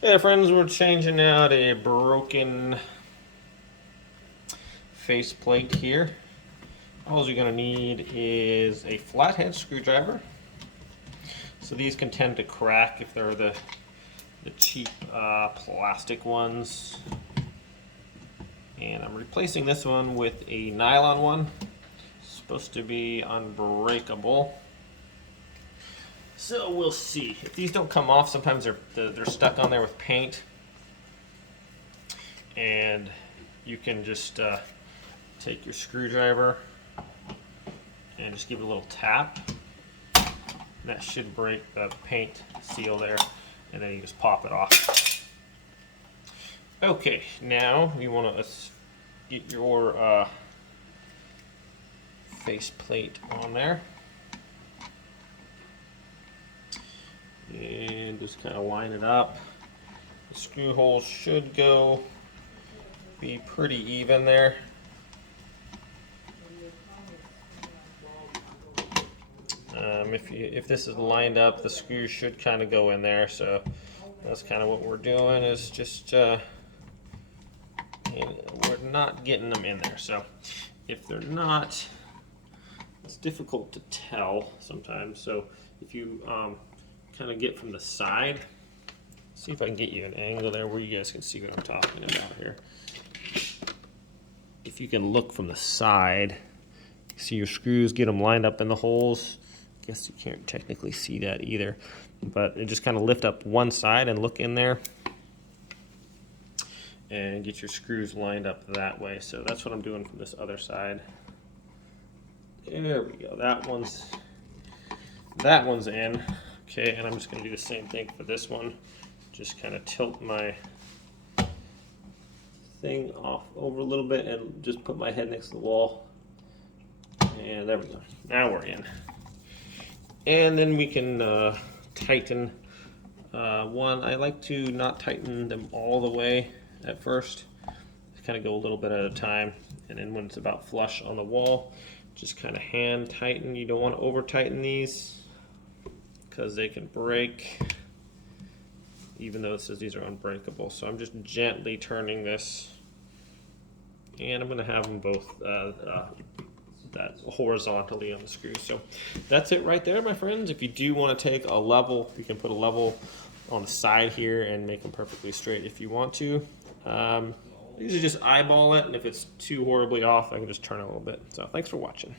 Hey friends, we're changing out a broken faceplate here. All you're going to need is a flathead screwdriver. So these can tend to crack if they're the cheap plastic ones. And I'm replacing this one with a nylon one. It's supposed to be unbreakable. So we'll see. If these don't come off, sometimes they're stuck on there with paint. And you can just take your screwdriver and just give it a little tap. That should break the paint seal there, and then you just pop it off. Okay, now you want to get your face plate on there. And just kind of line it up. The screw holes should be pretty even there. If this is lined up, the screws should kind of go in there. So that's kind of what we're doing, is just and we're not getting them in there. So if they're not, it's difficult to tell sometimes. So if you kind of get from the side, see if I can get you an angle there where you guys can see what I'm talking about here. If you can look from the side, see your screws, get them lined up in the holes. I guess you can't technically see that either, but it just kind of lift up one side and look in there and get your screws lined up that way. So that's what I'm doing from this other side. There we go. That one's in. Okay, and I'm just going to do the same thing for this one. Just kind of tilt my thing off over a little bit and just put my head next to the wall. And there we go. Now we're in. And then we can tighten one. I like to not tighten them all the way at first. Kind of go a little bit at a time. And then when it's about flush on the wall, just kind of hand tighten. You don't want to over tighten these, because they can break, even though it says these are unbreakable. So I'm just gently turning this, and I'm going to have them both that horizontally on the screw. So that's it right there, my friends. If you do want to take a level, you can put a level on the side here and make them perfectly straight if you want to. Usually just eyeball it, and if it's too horribly off, I can just turn it a little bit. So thanks for watching.